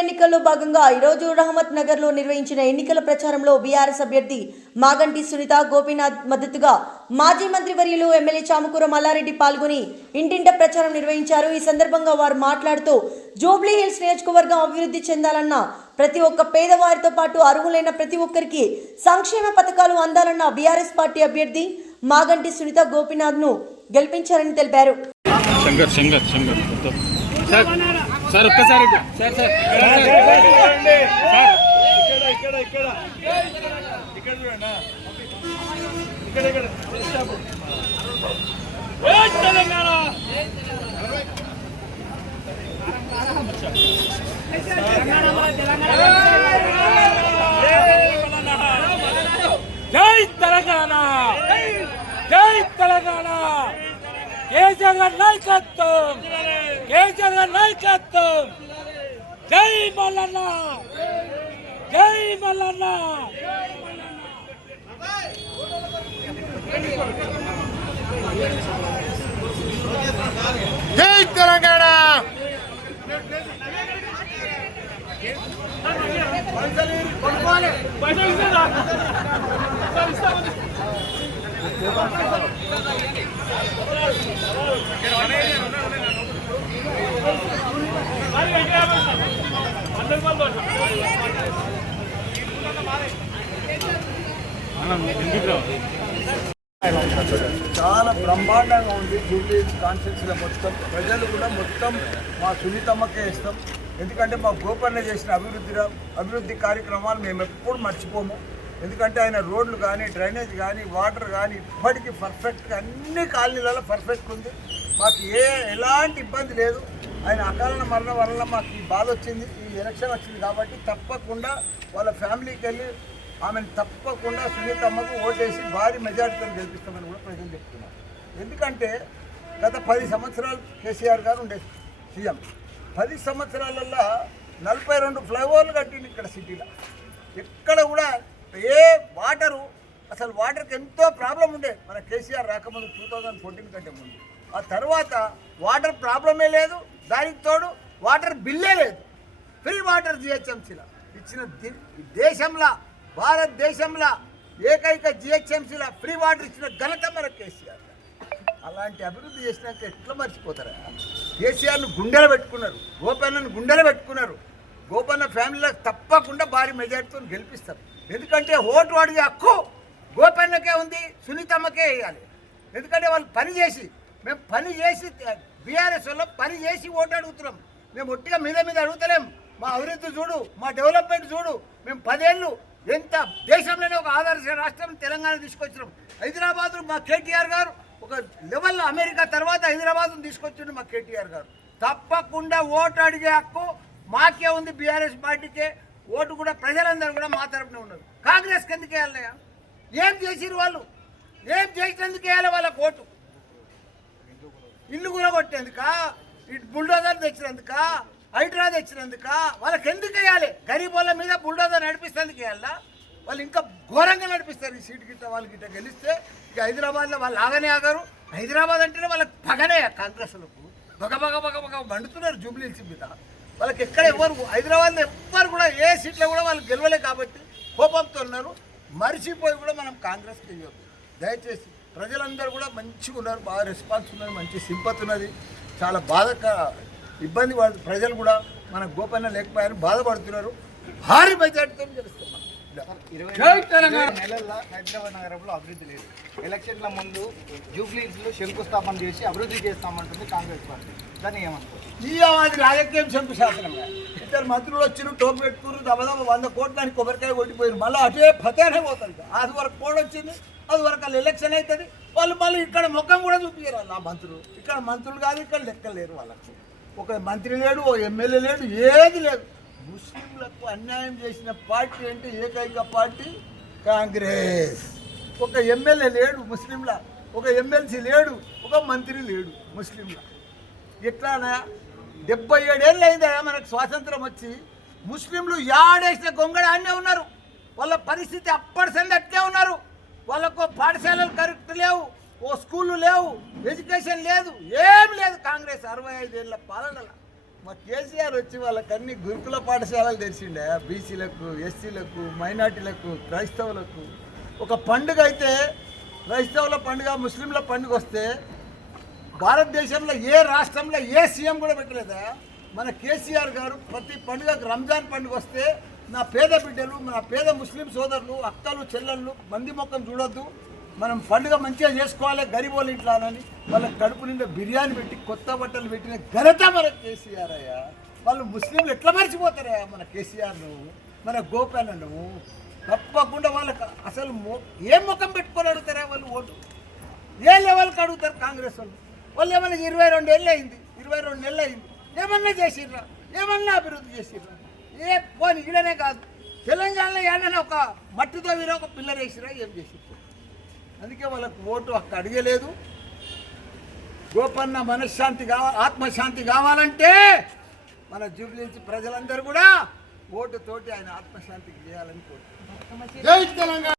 ఎన్నికల్లో భాగంగా ఈరోజు రహమత్ నగర్లో నిర్వహించిన ఎన్నికల ప్రచారంలో బీఆర్ఎస్ అభ్యర్థి మాగంటి సునీత గోపీనాథ్ మద్దతుగా మాజీ మంత్రి వర్యులు ఎమ్మెల్యే చామకూర మల్లారెడ్డి పాల్గొని ఇంటింట ప్రచారం నిర్వహించారు. ఈ సందర్భంగా వారు మాట్లాడుతూ జూబ్లీ హిల్స్ నియోజకవర్గం అభివృద్ధి చెందాలన్న ప్రతి ఒక్క పేదవారితో పాటు అర్హులైన ప్రతి ఒక్కరికి సంక్షేమ పథకాలు అందాలన్న బీఆర్ఎస్ పార్టీ అభ్యర్థి మాగంటి సునీత గోపీనాథ్ను గెలిపించారని తెలిపారు. సార్ ఒక్కసారి సార్ సార్. ఇక్కడ ఇక్కడ ఇక్కడ చూడండి ఇక్కడ ఇక్కడ జై తెలంగాణ! జై తెలంగాణ! జై తెలంగాణ కేసీఆర్ నాయకత్వం! కేసీఆర్ నాయకత్వం. జై మల్లన్న. జై మల్లన్న. జై తెలంగాణ. అన్న, చాలా బ్రహ్మాండంగా ఉంది జూబ్లీ కాన్స్టిట్యూన్సీలో మొత్తం. ప్రజలు కూడా మొత్తం మా సునీతమ్మకే ఇస్తాం ఎందుకంటే మా గోపన్న చేసిన అభివృద్ధి అభివృద్ధి కార్యక్రమాలు మేము ఎప్పుడు మర్చిపోము. ఎందుకంటే ఆయన రోడ్లు కానీ డ్రైనేజ్ కానీ వాటర్ కానీ ఇప్పటికీ పర్ఫెక్ట్గా అన్ని కాలనీలలో పర్ఫెక్ట్ ఉంది. మాకు ఏ ఎలాంటి ఇబ్బంది లేదు. ఆయన అకాలన మరణం వల్ల మాకు ఈ బాధ వచ్చింది. ఈ ఎలక్షన్ వచ్చింది కాబట్టి తప్పకుండా వాళ్ళ ఫ్యామిలీకి వెళ్ళి ఆమెను తప్పకుండా సునీతమ్మకు ఓటేసి భారీ మెజారిటీతో గెలిపిస్తామని కూడా ప్రజలు చెప్తున్నారు. ఎందుకంటే గత పది సంవత్సరాలు కేసీఆర్ గారు ఉండే సీఎం. పది సంవత్సరాలల్లో నలభై రెండు ఫ్లైఓవర్లు కట్టింది ఇక్కడ సిటీలో. ఎక్కడ కూడా ఏ వాటరు అసలు వాటర్కి ఎంతో ప్రాబ్లం ఉండే మన కేసీఆర్ రాకముందు టూ థౌజండ్ ఫోర్టీన్ కంటే ముందు. ఆ తర్వాత వాటర్ ప్రాబ్లమే లేదు దానికి తోడు వాటర్ బిల్లే లేదు. ఫ్రీ వాటర్ జిహెచ్ఎంసీలో ఇచ్చిన దేశంలో భారతదేశంలో ఏకైక జిహెచ్ఎంసీలో ఫ్రీ వాటర్ ఇచ్చిన ఘనత మన కేసీఆర్. అలాంటి అభివృద్ధి చేసినాక ఎట్లా మర్చిపోతారా? కేసీఆర్ను గుండెలు పెట్టుకున్నారు గోపన్నను గుండెలు పెట్టుకున్నారు. గోపన్న ఫ్యామిలీలో తప్పకుండా భారీ మెజార్టీతో గెలిపిస్తారు. ఎందుకంటే ఓటు వాడి హక్కు గోపన్నకే ఉంది సునీతమ్మకే వేయాలి. ఎందుకంటే వాళ్ళు పని చేసి మేము పని చేసి బీఆర్ఎస్ వల్ల పని చేసి ఓటు అడుగుతున్నాం. మేము ఒట్టిగా మీద మీద అడుగుతలేం. మా అభివృద్ధి చూడు మా డెవలప్మెంట్ చూడు. మేము పదేళ్ళు ఎంత దేశంలోనే ఒక ఆదర్శ రాష్ట్రం తెలంగాణ తీసుకొచ్చినాం. హైదరాబాద్ మా కేటీఆర్ గారు ఒక లెవెల్లో అమెరికా తర్వాత హైదరాబాద్ తీసుకొచ్చిండు మా కేటీఆర్ గారు. తప్పకుండా ఓటు అడిగే హక్కు మాకే ఉంది బీఆర్ఎస్ పార్టీకే. ఓటు కూడా ప్రజలందరూ కూడా మా తరపున ఉన్నారు కాంగ్రెస్కి ఎందుకు వేయాలయ్యా? ఏం చేసిరు వాళ్ళు? ఏం చేసినందుకు వేయాలి వాళ్ళ ఓటు? ఇల్లు కూడా కొట్టేందుక ఇటు బుల్డోజర్ తెచ్చినందుక? హైడ్రా తెచ్చినందుక వాళ్ళకి ఎందుకు వేయాలి? గరీబ్ వాళ్ళ మీద బుల్డోజర్ నడిపిస్తేందుకు వేయాలా? వాళ్ళు ఇంకా ఘోరంగా నడిపిస్తారు ఈ సీటు గిట్ట వాళ్ళ గిట్ట గెలిస్తే. ఇక హైదరాబాద్లో వాళ్ళు ఆగనే ఆగారు. హైదరాబాద్ అంటేనే వాళ్ళకి పగనే కాంగ్రెస్లకు. బగ బగ బగ బగ మండుతున్నారు జూబ్లీహిల్స్ మీద. వాళ్ళకి ఎక్కడ ఎవరు హైదరాబాద్లో ఎవ్వరు కూడా ఏ సీట్లో కూడా వాళ్ళు గెలవలే కాబట్టి కోపంతో ఉన్నారు. మరిచిపోయి కూడా మనం కాంగ్రెస్కి వేయొద్దు. దయచేసి ప్రజలందరూ కూడా మంచిగా ఉన్నారు బాగా రెస్పాన్స్ ఉన్నారు మంచి సింపతి ఉన్నది. చాలా బాధక ఇబ్బంది పడు ప్రజలు కూడా మన గోపన్న లేకపోయారు బాధపడుతున్నారు. భారీ మెజార్టీతో గెలుస్తున్నాం. నెలల్లో హైదరాబాద్ నగరంలో అభివృద్ధి లేదు. ఎలక్షన్ల ముందు జూబ్లీస్లో శంకుస్థాపన చేసి అభివృద్ధి చేస్తామంటుంది కాంగ్రెస్ పార్టీ. దాన్ని ఏమంటారు? ఈ అది రాజకీయం శంకు శాసనంగా ఇద్దరు మంత్రులు వచ్చిన టోపు పెట్టుకున్నారు దబదబ వంద కోట్లని కొబ్బరికాయ కొట్టిపోయారు మళ్ళీ అటే ఫతేనే పోతుంది. అది వరకు కోడ్ వచ్చింది అది వరకు వాళ్ళు ఎలక్షన్ అవుతుంది వాళ్ళు మళ్ళీ ఇక్కడ ముఖం కూడా చూపించారు నా మంత్రులు. ఇక్కడ మంత్రులు కాదు ఇక్కడ లెక్కలేరు వాళ్ళకి. ఒక మంత్రి లేడు ఓ ఎమ్మెల్యే లేడు ఏది లేదు. ముస్లింలకు అన్యాయం చేసిన పార్టీ అంటే ఏకైక పార్టీ కాంగ్రెస్. ఒక ఎమ్మెల్యే లేడు ముస్లింల ఒక ఎమ్మెల్సీ లేడు ఒక మంత్రి లేడు ముస్లింల. ఎట్లానా? డెబ్బై ఏడేళ్ళు అయిందా మనకు స్వాతంత్రం వచ్చి ముస్లింలు యాడేసిన గొంగడ అన్నే ఉన్నారు. వాళ్ళ పరిస్థితి అప్పటి సంది అట్లే ఉన్నారు. వాళ్ళకు పాఠశాలలు కరెక్ట్ లేవు. ఓ స్కూళ్ళు లేవు ఎడ్యుకేషన్ లేదు ఏం లేదు కాంగ్రెస్ అరవై ఐదేళ్ళ పాలనల మా కేసీఆర్ వచ్చి వాళ్ళకన్నీ గురుకుల పాఠశాలలు తెరిచిండే. బీసీలకు ఎస్సీలకు మైనార్టీలకు క్రైస్తవులకు. ఒక పండుగ అయితే క్రైస్తవుల పండుగ ముస్లింల పండుగ వస్తే భారతదేశంలో ఏ రాష్ట్రంలో ఏ సీఎం కూడా పెట్టలేదా? మన కేసీఆర్ గారు ప్రతి పండుగకు రంజాన్ పండుగ వస్తే నా పేద బిడ్డలు నా పేద ముస్లిం సోదరులు అక్కలు చెల్లెళ్ళు మంది మొక్కను చూడొద్దు. మనం పండుగ మంచిగా చేసుకోవాలి గరీబోళ్ళ ఇంట్లోనని వాళ్ళ కడుపు నిండా బిర్యానీ పెట్టి కొత్త బట్టలు పెట్టిన ఘనత మన కేసీఆర్ అయ్యా. వాళ్ళు ముస్లింలు ఎట్లా మర్చిపోతారయ్యా మన కేసీఆర్ను మన గోపాలను తప్పకుండా వాళ్ళకి అసలు మో ఏం ముఖం పెట్టుకొని అడుగుతారా వాళ్ళు ఓటు? ఏ లెవెల్కి అడుగుతారు కాంగ్రెస్ వాళ్ళు? వాళ్ళు ఏమైనా ఇరవై రెండు ఏళ్ళు అయింది ఇరవై రెండు నెలలు అయింది ఏమన్నా చేసిర్రా? ఏమన్నా అభివృద్ధి చేసిర్రా? ఏ పోనీ ఇడనే కాదు తెలంగాణలో ఏడైనా ఒక మట్టితో వీరో ఒక పిల్లర్ వేసిరా ఏం చేసిర్రా? అందుకే వాళ్ళకు ఓటు అక్కడ అడిగలేదు. గోపన్న మనశ్శాంతి కావాలి ఆత్మశాంతి కావాలంటే మన జూబ్లీ ప్రజలందరూ కూడా ఓటుతోటి ఆయన ఆత్మశాంతికి చేయాలని కోరుతున్నారు జై తెలంగాణ!